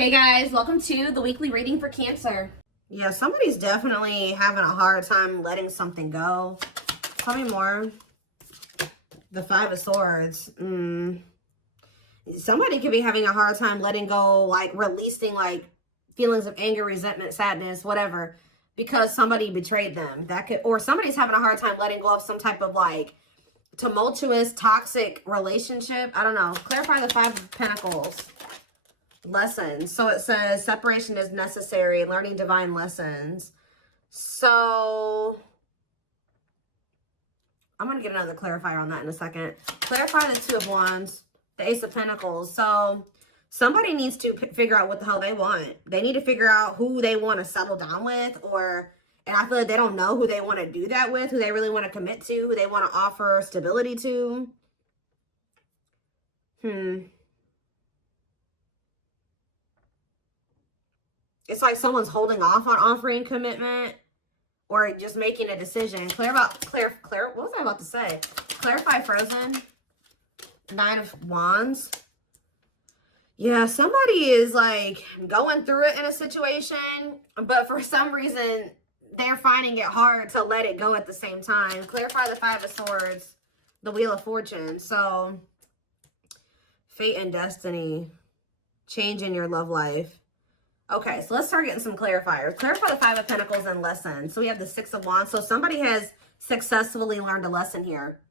Hey guys, welcome to the weekly reading for Cancer. Yeah, somebody's definitely having a hard time letting something go. Tell me more. The Five of Swords. Somebody could be having a hard time letting go, like releasing like feelings of anger, resentment, sadness, whatever, because somebody betrayed them. That could, or somebody's having a hard time letting go of some type of like tumultuous, toxic relationship. I don't know. Clarify the Five of Pentacles. Lessons. So it says separation is necessary, learning divine lessons. So I'm going to get another clarifier on that in a second. Clarify the Two of Wands, the Ace of Pentacles. So somebody needs to figure out what the hell they want. They need to figure out who they want to settle down with, and I feel like they don't know who they want to do that with, who they really want to commit to, who they want to offer stability to. It's like someone's holding off on offering commitment or just making a decision. What was I about to say? Clarify Frozen. Nine of Wands. Yeah, somebody is like going through it in a situation, but for some reason they're finding it hard to let it go at the same time. Clarify the Five of Swords, the Wheel of Fortune. So fate and destiny, change in your love life. Okay, so let's start getting some clarifiers. Clarify the Five of Pentacles and lessons. So we have the Six of Wands. So somebody has successfully learned a lesson here.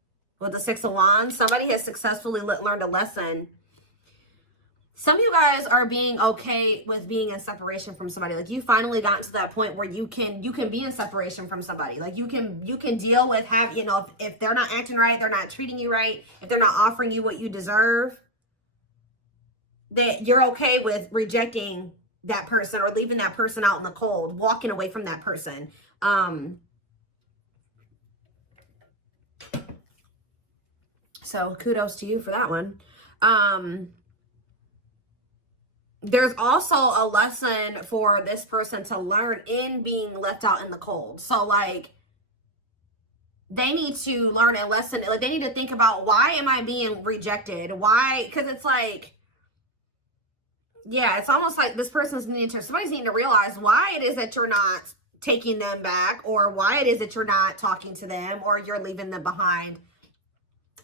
With the Six of Wands, somebody has successfully learned a lesson. Some of you guys are being okay with being in separation from somebody. Like you finally gotten to that point where you can be in separation from somebody. Like you can deal with if they're not acting right, they're not treating you right, if they're not offering you what you deserve, that you're okay with rejecting that person or leaving that person out in the cold, walking away from that person. So kudos to you for that one. There's also a lesson for this person to learn in being left out in the cold. So like they need to learn a lesson. Like they need to think about, why am I being rejected? Why? Because it's like, yeah, it's almost like this person's somebody's needing to realize why it is that you're not taking them back, or why it is that you're not talking to them, or you're leaving them behind.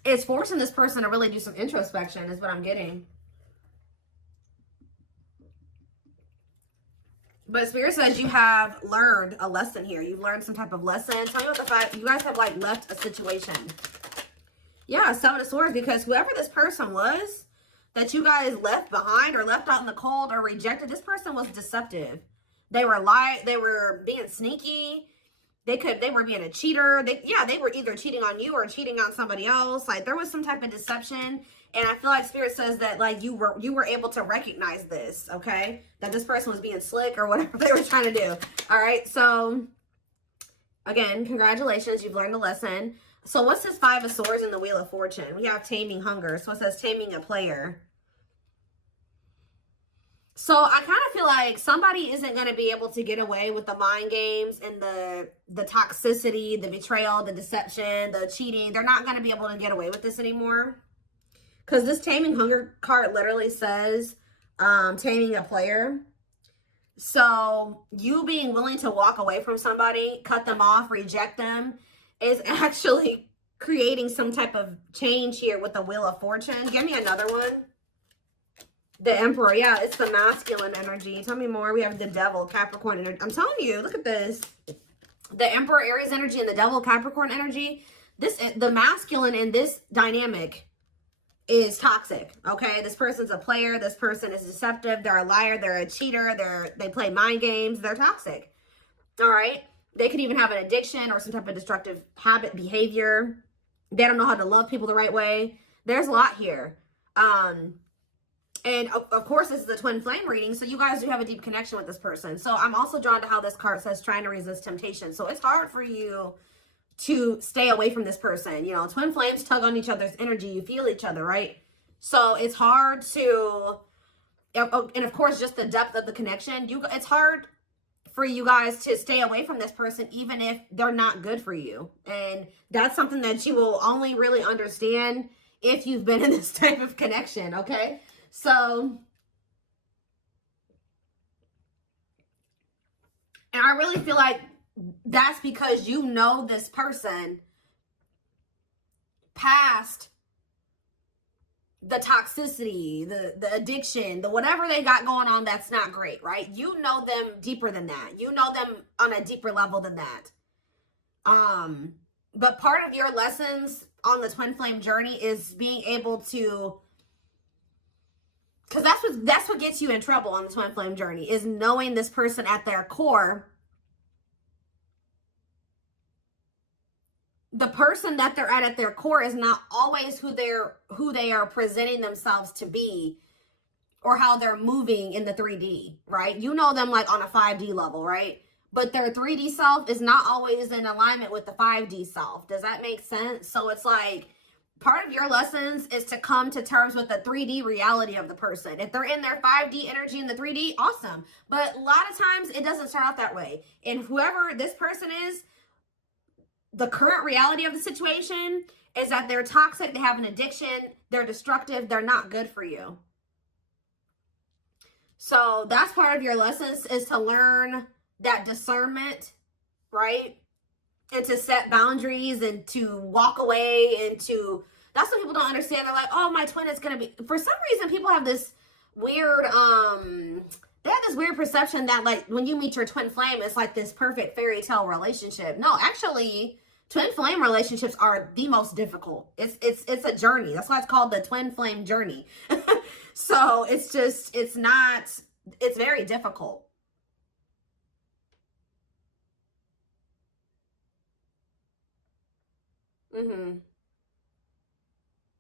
It's forcing this person to really do some introspection is what I'm getting. But Spirit says you have learned a lesson here. You've learned some type of lesson. Tell me what the fact, you guys have like left a situation. Yeah, Seven of Swords, because whoever this person was that you guys left behind or left out in the cold or rejected, this person was deceptive. They were being sneaky. They were being a cheater. They were either cheating on you or cheating on somebody else. Like there was some type of deception. And I feel like Spirit says that like you were able to recognize this, okay? That this person was being slick or whatever they were trying to do. All right. So again, congratulations. You've learned a lesson. So what's this Five of Swords in the Wheel of Fortune? We have taming hunger. So it says taming a player. So I kind of feel like somebody isn't going to be able to get away with the mind games and the toxicity, the betrayal, the deception, the cheating. They're not going to be able to get away with this anymore. Because this taming hunger card literally says taming a player. So you being willing to walk away from somebody, cut them off, reject them, is actually creating some type of change here with the Wheel of Fortune. Give me another one. The Emperor. Yeah, it's the masculine energy. Tell me more. We have the Devil, Capricorn energy. I'm telling you, look at this. The Emperor, Aries energy, and the Devil, Capricorn energy. The masculine in this dynamic is toxic, okay? This person's a player. This person is deceptive. They're a liar. They're a cheater. They play mind games. They're toxic, all right? They could even have an addiction or some type of destructive habit, behavior. They don't know how to love people the right way. There's a lot here. And of course, this is a twin flame reading, so you guys do have a deep connection with this person. So I'm also drawn to how this card says trying to resist temptation. So it's hard for you to stay away from this person. You know, twin flames tug on each other's energy. You feel each other, right? So it's hard to, and of course, just the depth of the connection. It's hard for you guys to stay away from this person, even if they're not good for you. And that's something that you will only really understand if you've been in this type of connection, okay? So I really feel like that's because you know this person past the toxicity, the addiction, the whatever they got going on that's not great, right? You know them deeper than that. You know them on a deeper level than that. But part of your lessons on the twin flame journey is being able to, because that's what gets you in trouble on the twin flame journey, is knowing this person at their core. The person that they're at their core is not always who they are presenting themselves to be, or how they're moving in the 3D, right? You know them like on a 5D level, right? But their 3D self is not always in alignment with the 5D self. Does that make sense? So it's like, part of your lessons is to come to terms with the 3D reality of the person. If they're in their 5D energy in the 3D, awesome. But a lot of times it doesn't start out that way. And whoever this person is, the current reality of the situation is that they're toxic, they have an addiction, they're destructive, they're not good for you. So that's part of your lessons, is to learn that discernment, right? And to set boundaries and to walk away, and to, that's what people don't understand. They're like, oh, my twin is going to be, for some reason, people have this weird, they have this weird perception that like when you meet your twin flame, it's like this perfect fairy tale relationship. No, actually, twin flame relationships are the most difficult. It's a journey. That's why it's called the twin flame journey. So it's very difficult.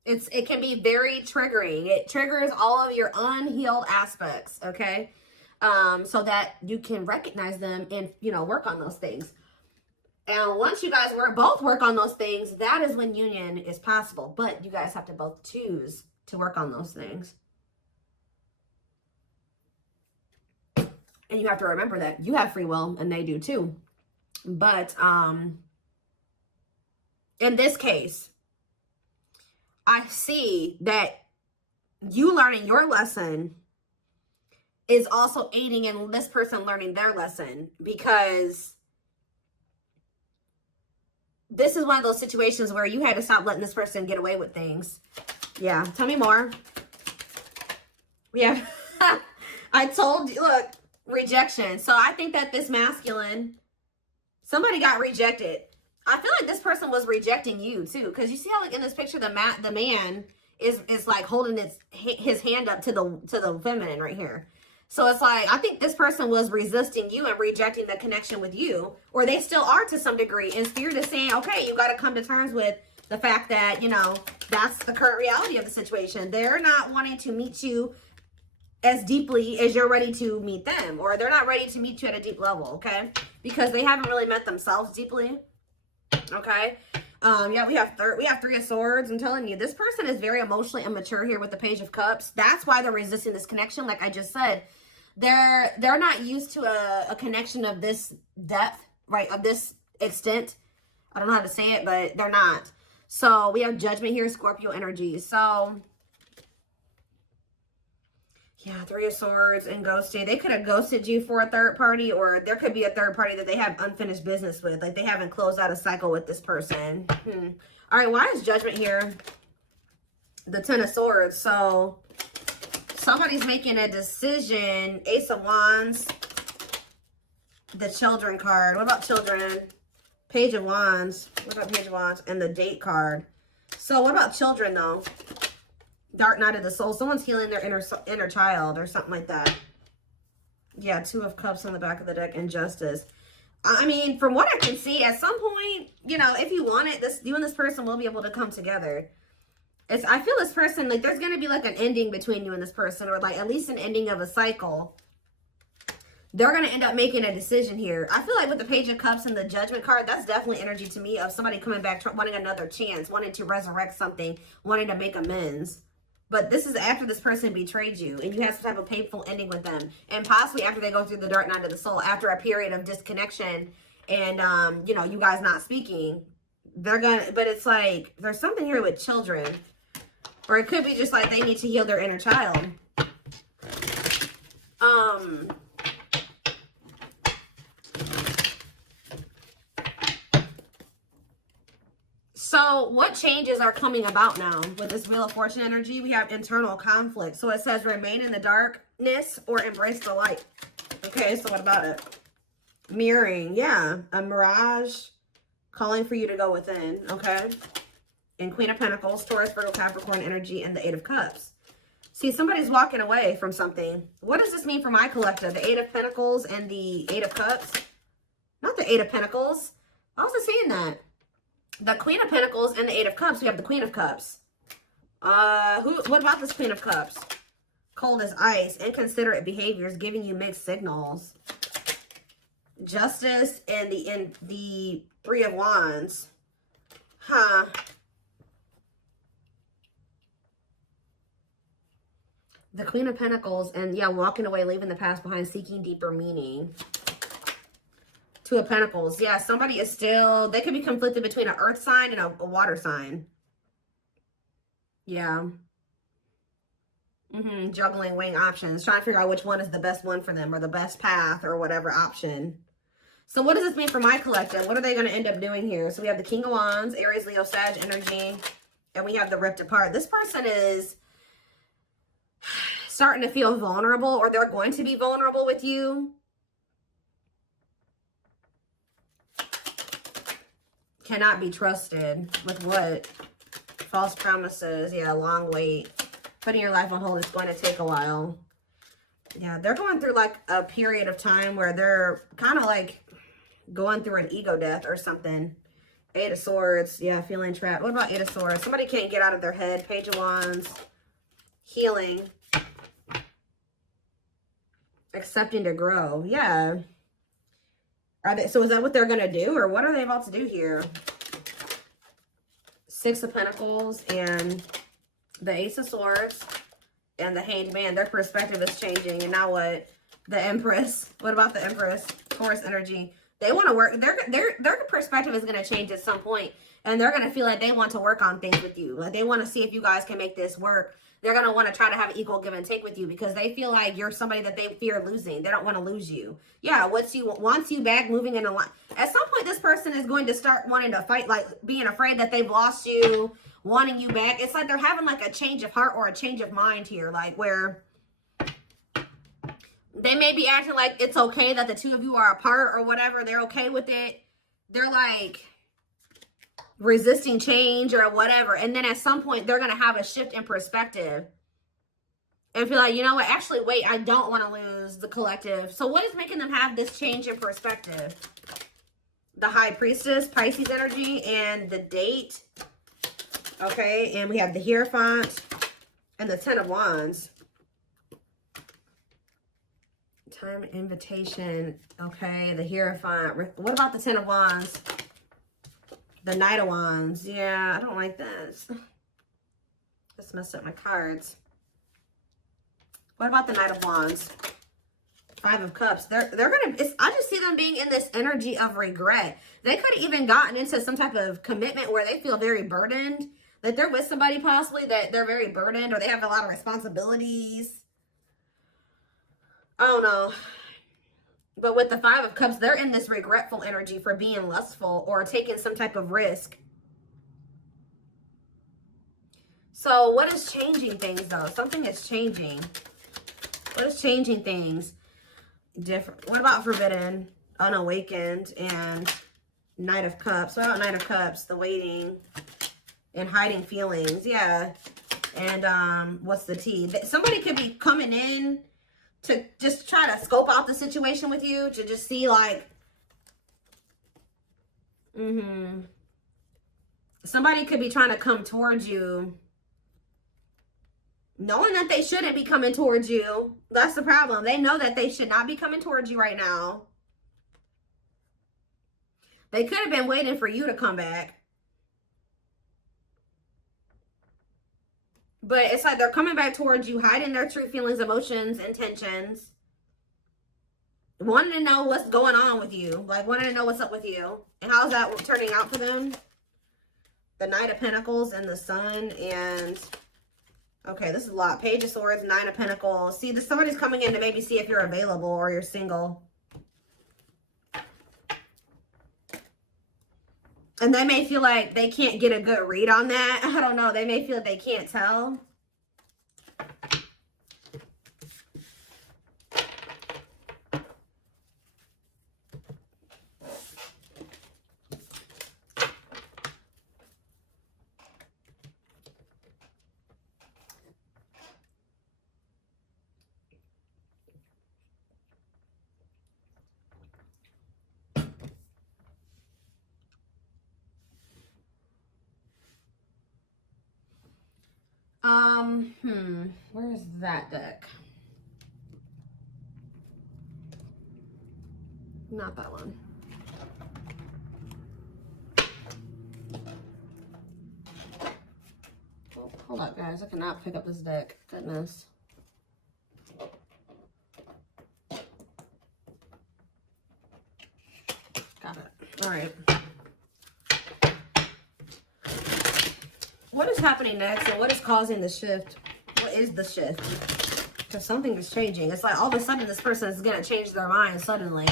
It can be very triggering. It triggers all of your unhealed aspects, okay? So that you can recognize them and, work on those things. And once you guys both work on those things, that is when union is possible. But you guys have to both choose to work on those things. And you have to remember that you have free will and they do too. But in this case, I see that you learning your lesson is also aiding in this person learning their lesson, because this is one of those situations where you had to stop letting this person get away with things. Yeah, tell me more. Yeah, I told you, look, rejection. So I think that this masculine, somebody got rejected. I feel like this person was rejecting you too, because you see how like in this picture the man is like holding his hand up to the feminine right here. So it's like, I think this person was resisting you and rejecting the connection with you, or they still are to some degree. And Spirit is saying, okay, you got to come to terms with the fact that, that's the current reality of the situation. They're not wanting to meet you as deeply as you're ready to meet them, or they're not ready to meet you at a deep level, okay? Because they haven't really met themselves deeply, okay? Yeah, we have Three of Swords. I'm telling you, this person is very emotionally immature here with the Page of Cups. That's why they're resisting this connection. Like I just said, they're not used to a connection of this depth, right? Of this extent. I don't know how to say it, but they're not. So we have Judgment here, Scorpio energy. So yeah, Three of Swords and ghosting. They could have ghosted you for a third party, or there could be a third party that they have unfinished business with. Like they haven't closed out a cycle with this person. All right, why is Judgment here? The Ten of Swords. So somebody's making a decision. Ace of Wands. The Children card. What about children? Page of Wands. What about Page of Wands? And the Date card. So what about children though? Dark Night of the Soul. Someone's healing their inner child or something like that. Yeah, Two of Cups on the back of the deck and Justice. I mean, from what I can see, at some point, if you want it, you and this person will be able to come together. I feel this person, like, there's going to be, like, an ending between you and this person, or, like, at least an ending of a cycle. They're going to end up making a decision here. I feel like with the Page of Cups and the Judgment card, that's definitely energy to me of somebody coming back, wanting another chance, wanting to resurrect something, wanting to make amends. But this is after this person betrayed you and you had some type of painful ending with them. And possibly after they go through the Dark Night of the Soul, after a period of disconnection and, you guys not speaking. But it's like, there's something here with children. Or it could be just like they need to heal their inner child. So what changes are coming about now with this Wheel of Fortune energy? We have internal conflict. So it says remain in the darkness or embrace the light. Okay, so what about it? Mirroring, yeah. A mirage calling for you to go within, okay? And Queen of Pentacles, Taurus, Virgo, Capricorn energy, and the Eight of Cups. See, somebody's walking away from something. What does this mean for my collective? The Eight of Pentacles and the Eight of Cups? Not the Eight of Pentacles. I was just saying that. The Queen of Pentacles and the Eight of Cups. We have the Queen of Cups. What about this Queen of Cups? Cold as ice. Inconsiderate behaviors giving you mixed signals. Justice and the Three of Wands. Huh. The Queen of Pentacles and, yeah, walking away, leaving the past behind, seeking deeper meaning. Two of Pentacles. Yeah, somebody is still, they could be conflicted between an earth sign and a water sign. Yeah. Juggling, weighing options. Trying to figure out which one is the best one for them or the best path or whatever option. So what does this mean for my collective? What are they going to end up doing here? So we have the King of Wands, Aries, Leo, Sag energy. And we have the Ripped Apart. This person is starting to feel vulnerable, or they're going to be vulnerable with you. Cannot be trusted with what? False promises. Yeah, long wait. Putting your life on hold is going to take a while. Yeah, they're going through like a period of time where they're kind of like going through an ego death or something. Eight of Swords. Yeah, feeling trapped. What about Eight of Swords? Somebody can't get out of their head. Page of Wands. Healing. Accepting to grow. Yeah. Are they, so is that what they're going to do? Or what are they about to do here? Six of Pentacles and the Ace of Swords and the Hanged Man. Their perspective is changing. And now what? The Empress. What about the Empress? Taurus energy. They want to work. Their perspective is going to change at some point. And they're going to feel like they want to work on things with you. Like they want to see if you guys can make this work. They're going to want to try to have equal give and take with you because they feel like you're somebody that they fear losing. They don't want to lose you. Yeah, wants you back, moving in a line. At some point, this person is going to start wanting to fight, like being afraid that they've lost you, wanting you back. It's like they're having like a change of heart or a change of mind here, like where they may be acting like it's okay that the two of you are apart or whatever. They're okay with it. They're like resisting change or whatever, and then at some point they're going to have a shift in perspective and feel like, you know what, actually wait, I don't want to lose the collective. So what is making them have this change in perspective? The High Priestess, Pisces energy, and the Date. Okay, and we have the Hierophant and the Ten of Wands. Time, invitation. Okay, the Hierophant. What about the Ten of Wands? The Knight of Wands. Yeah, I don't like this. Just messed up my cards. What about the Knight of Wands? Five of Cups. They're gonna. I just see them being in this energy of regret. They could have even gotten into some type of commitment where they feel very burdened. That they're with somebody possibly that they're very burdened, or they have a lot of responsibilities. I don't know. But with the Five of Cups, they're in this regretful energy for being lustful or taking some type of risk. So what is changing things, though? Something is changing. What is changing things? Different. What about Forbidden, Unawakened, and Knight of Cups? What about Knight of Cups? The waiting and hiding feelings. Yeah. And what's the T? Somebody could be coming in to just try to scope out the situation with you, to just see like, somebody could be trying to come towards you, knowing that they shouldn't be coming towards you. That's the problem. They know that they should not be coming towards you right now. They could have been waiting for you to come back. But it's like they're coming back towards you, hiding their true feelings, emotions, intentions. Wanting to know what's going on with you. Like, wanting to know what's up with you. And how's that turning out for them? The Knight of Pentacles and the Sun. And, okay, this is a lot. Page of Swords, Nine of Pentacles. See, somebody's coming in to maybe see if you're available or you're single. And they may feel like they can't get a good read on that. I don't know. They may feel like they can't tell. Where's that deck? Not that one. Oh, hold up, guys. I cannot pick up this deck. Goodness. Got it. All right. What is happening next and what is causing the shift? What is the shift? Because something is changing. It's like all of a sudden this person is going to change their mind suddenly.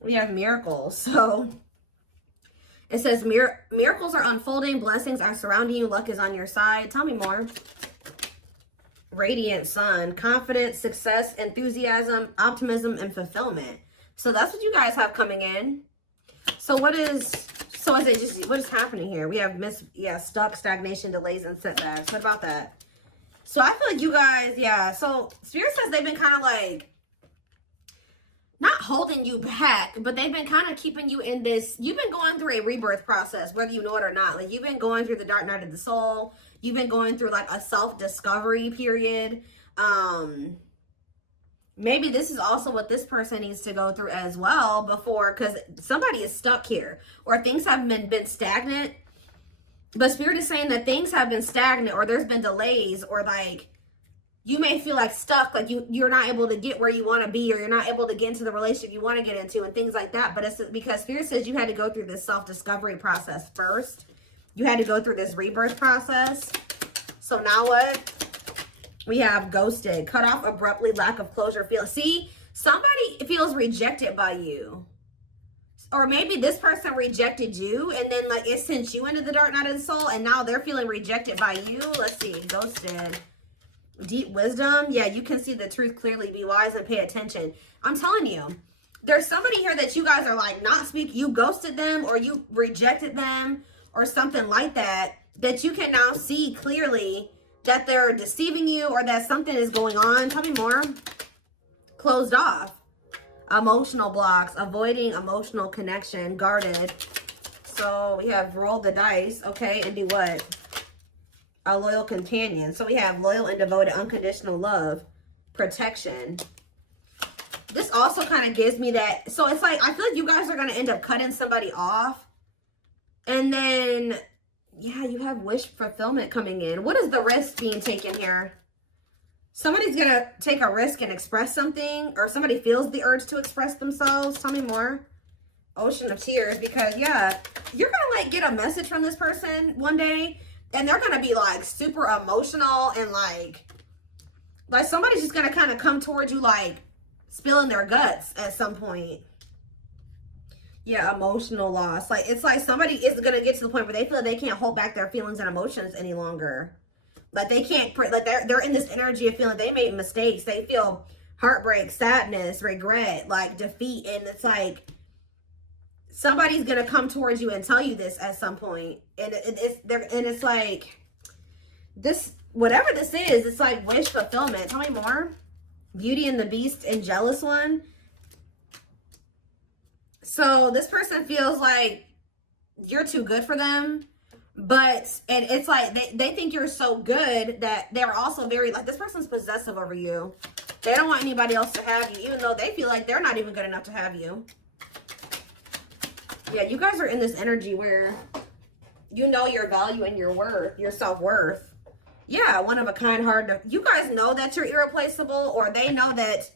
We have miracles. So it says miracles are unfolding, blessings are surrounding you, luck is on your side. Tell me more. Radiant sun, confidence, success, enthusiasm, optimism, and fulfillment. So that's what you guys have coming in. So what is it just, what is happening here? We have stuck, stagnation, delays, and setbacks. What about that? So I feel like you guys, so Spirit says they've been kind of like, not holding you back, but they've been kind of keeping you in this. You've been going through a rebirth process, whether you know it or not. Like, you've been going through the dark night of the soul. You've been going through like a self-discovery period. Maybe this is also what this person needs to go through as well before, because somebody is stuck here, or things have been stagnant. But Spirit is saying that things have been stagnant, or there's been delays, or like, you may feel like stuck, like you're not able to get where you want to be, or you're not able to get into the relationship you want to get into and things like that. But it's because Spirit says you had to go through this self-discovery process first. You had to go through this rebirth process. So now what? We have ghosted, cut off abruptly, lack of closure. See, somebody feels rejected by you. Or maybe this person rejected you and then like it sent you into the dark night of the soul and now they're feeling rejected by you. Let's see, ghosted. Deep wisdom. Yeah, you can see the truth clearly. Be wise and pay attention. I'm telling you, there's somebody here that you guys are like not speaking. You ghosted them or you rejected them or something like that, that you can now see clearly that they're deceiving you or that something is going on. Tell me more. Closed off. Emotional blocks. Avoiding emotional connection. Guarded. So we have rolled the dice. Okay, and do what? A loyal companion. So we have loyal and devoted, unconditional love, protection. This also kind of gives me that. So it's like, I feel like you guys are going to end up cutting somebody off. And then, yeah, you have wish fulfillment coming in. What is the risk being taken here? Somebody's going to take a risk and express something, or somebody feels the urge to express themselves. Tell me more. Ocean of tears, because yeah, you're going to like get a message from this person one day. And they're going to be like super emotional and like somebody's just going to kind of come towards you like spilling their guts at some point. Yeah, emotional loss. Like, it's like somebody is going to get to the point where they feel like they can't hold back their feelings and emotions any longer. Like they can't, like they're in this energy of feeling they made mistakes. They feel heartbreak, sadness, regret, like defeat. And it's like, somebody's going to come towards you and tell you this at some point. And it's like, this, whatever this is, it's like wish fulfillment. Tell me more. Beauty and the Beast and Jealous One. So this person feels like you're too good for them. But, and it's like, they think you're so good that they're also very, like, this person's possessive over you. They don't want anybody else to have you, even though they feel like they're not even good enough to have you. Yeah, you guys are in this energy where you know your value and your worth, your self-worth. Yeah, one of a kind, hard to... You guys know that you're irreplaceable, or they know that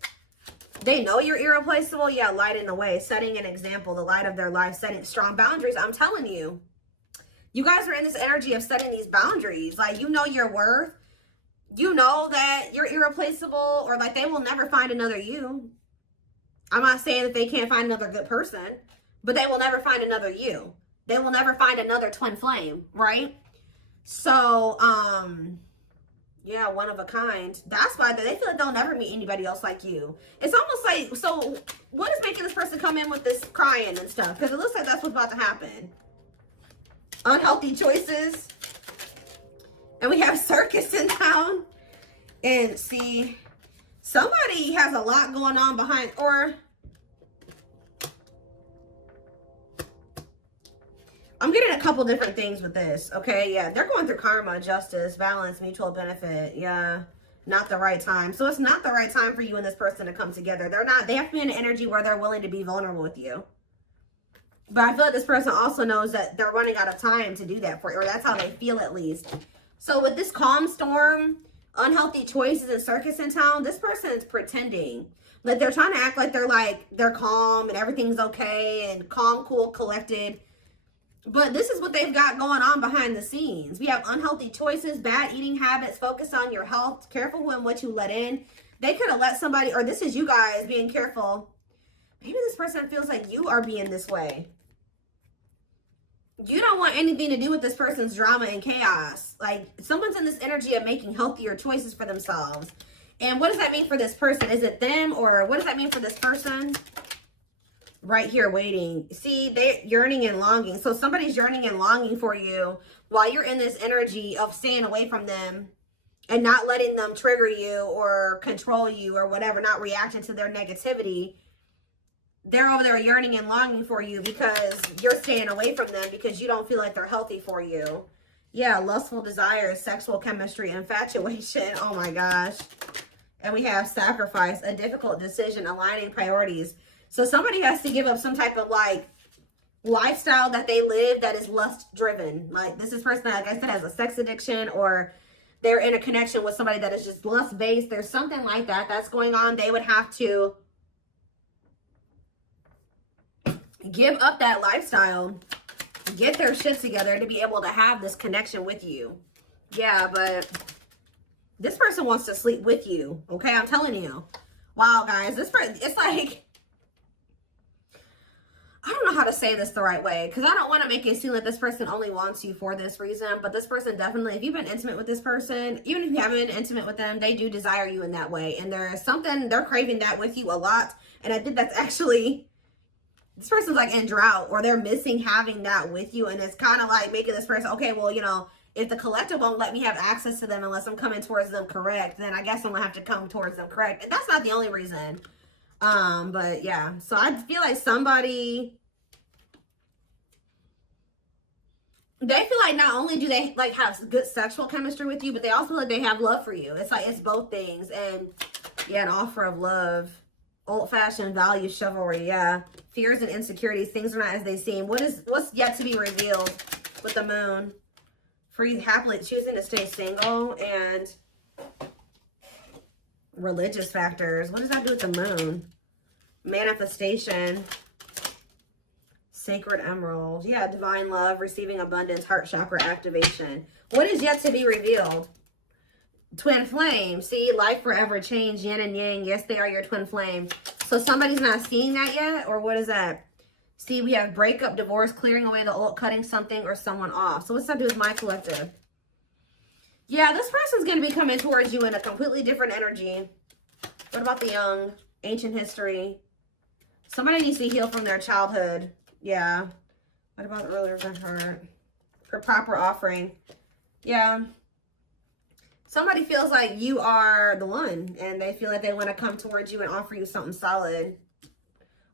They know you're irreplaceable. Yeah, lighting the way, setting an example, the light of their life, setting strong boundaries. I'm telling you, you guys are in this energy of setting these boundaries. Like, you know your worth. You know that you're irreplaceable, or like they will never find another you. I'm not saying that they can't find another good person, but they will never find another you. They will never find another twin flame, right? So, yeah, one of a kind. That's why they feel like they'll never meet anybody else like you. It's almost like, so what is making this person come in with this crying and stuff? Because it looks like that's what's about to happen. Unhealthy choices. And we have circus in town. And see, somebody has a lot going on behind, or I'm getting a couple different things with this. Okay, yeah, they're going through karma, justice, balance, mutual benefit. Yeah, not the right time. So it's not the right time for you and this person to come together. They have to be in an energy where they're willing to be vulnerable with you. But I feel like this person also knows that they're running out of time to do that for you, or that's how they feel at least. So with this calm storm, unhealthy choices, and circus in town, this person is pretending. Like, they're trying to act like they're calm and everything's okay and calm, cool, collected. But this is what they've got going on behind the scenes. We have unhealthy choices, bad eating habits, focus on your health, careful when what you let in. They could have let somebody, or this is you guys being careful. Maybe this person feels like you are being this way. You don't want anything to do with this person's drama and chaos. Like, someone's in this energy of making healthier choices for themselves. And what does that mean for this person? Is it them, or what does that mean for this person? Right here waiting. See, they're yearning and longing. So somebody's yearning and longing for you while you're in this energy of staying away from them and not letting them trigger you or control you or whatever, not reacting to their negativity. They're over there yearning and longing for you because you're staying away from them because you don't feel like they're healthy for you. Yeah, lustful desires, sexual chemistry, infatuation. Oh my gosh. And we have sacrifice, a difficult decision, aligning priorities. So somebody has to give up some type of like lifestyle that they live that is lust driven. Like, this is person that, like I said, has a sex addiction, or they're in a connection with somebody that is just lust based. There's something like that that's going on. They would have to give up that lifestyle, get their shit together to be able to have this connection with you. Yeah, but this person wants to sleep with you. Okay, I'm telling you. Wow, guys, this person, it's like, I don't know how to say this the right way, because I don't want to make it seem like this person only wants you for this reason, but this person definitely, if you've been intimate with this person, even if you haven't been intimate with them, they do desire you in that way. And there is something, they're craving that with you a lot. And I think that's actually, this person's like in drought, or they're missing having that with you. And it's kind of like making this person, okay, well, you know, if the collective won't let me have access to them unless I'm coming towards them correct, then I guess I'm gonna have to come towards them correct. And that's not the only reason. But yeah, so I feel like somebody, they feel like not only do they like have good sexual chemistry with you, but they also feel like they have love for you. It's like, it's both things. And yeah, an offer of love. Old-fashioned values, chivalry, yeah. Fears and insecurities, things are not as they seem. What's yet to be revealed with the moon? Free, happily choosing to stay single, and religious factors. What does that do with the moon? Manifestation. Sacred emerald. Yeah, divine love, receiving abundance, heart chakra activation. What is yet to be revealed? Twin flame. See, life forever change, yin and yang. Yes, they are your twin flame. So somebody's not seeing that yet, or what is that? See, we have breakup, divorce, clearing away the old, cutting something or someone off. So what's that do with my collective? Yeah, this person's going to be coming towards you in a completely different energy. What about the young? Ancient history. Somebody needs to heal from their childhood. Yeah. What about earlier than hurt? For proper offering. Yeah. Somebody feels like you are the one, and they feel like they want to come towards you and offer you something solid.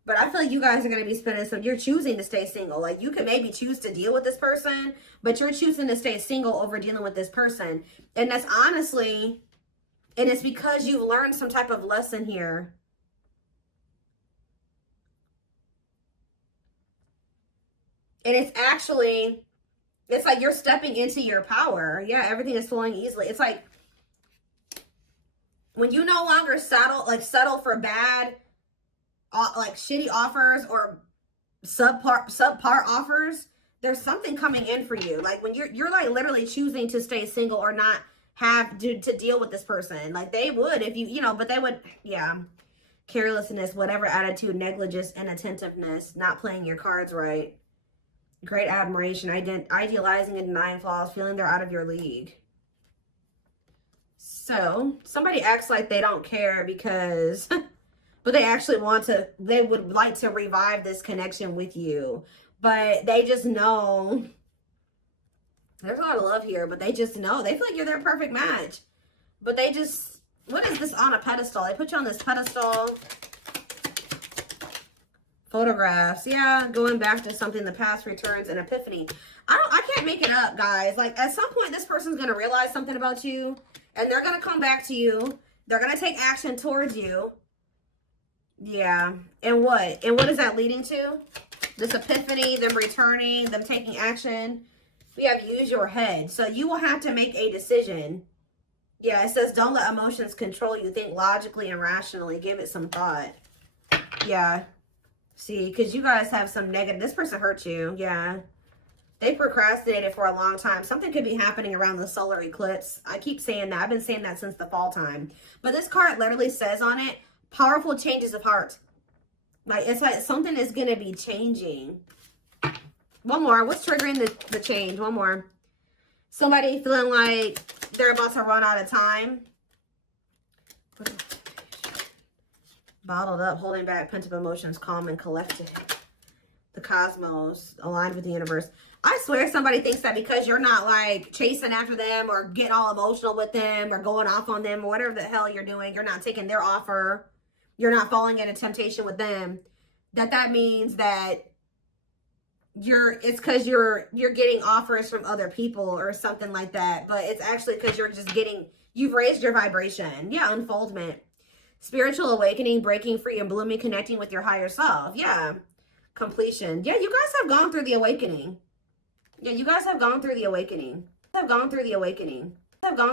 But I feel like you guys are going to be spending some, you're choosing to stay single. Like, you could maybe choose to deal with this person, but you're choosing to stay single over dealing with this person. And that's honestly, and it's because you've learned some type of lesson here. And it's actually, it's like you're stepping into your power. Yeah, everything is flowing easily. It's like when you no longer settle for bad like shitty offers or subpar offers, there's something coming in for you. Like when you're like literally choosing to stay single or not have to deal with this person. Like they would if you know, but they would, yeah. Carelessness, whatever attitude, negligence, inattentiveness, not playing your cards right. Great admiration, idealizing and denying flaws, feeling they're out of your league. So somebody acts like they don't care because, but they actually they would like to revive this connection with you. But they just know, there's a lot of love here, but they just know, they feel like you're their perfect match. But they just, what is this on a pedestal? They put you on this pedestal. Photographs, yeah, going back to something in the past, returns, and epiphany. I can't make it up, guys. Like, at some point, this person's going to realize something about you, and they're going to come back to you. They're going to take action towards you. Yeah. And what? And what is that leading to? This epiphany, them returning, them taking action. We have use your head. So you will have to make a decision. Yeah, it says don't let emotions control you. Think logically and rationally. Give it some thought. Yeah. See, because you guys have some negative. This person hurt you. Yeah. They procrastinated for a long time. Something could be happening around the solar eclipse. I keep saying that. I've been saying that since the fall time. But this card literally says on it, powerful changes of heart. Like, it's like something is going to be changing. One more. What's triggering the change? One more. Somebody feeling like they're about to run out of time. Bottled up, holding back, pent-up emotions, calm and collected. The cosmos, aligned with the universe. I swear somebody thinks that because you're not like chasing after them or getting all emotional with them or going off on them or whatever the hell you're doing, you're not taking their offer, you're not falling into temptation with them, that means that it's because you're getting offers from other people or something like that. But it's actually because you've raised your vibration. Yeah, unfoldment. Spiritual awakening, breaking free and blooming, connecting with your higher self. Yeah. Completion. Yeah, you guys have gone through the awakening. Yeah, you guys have gone through the awakening. Have gone through the awakening. Have gone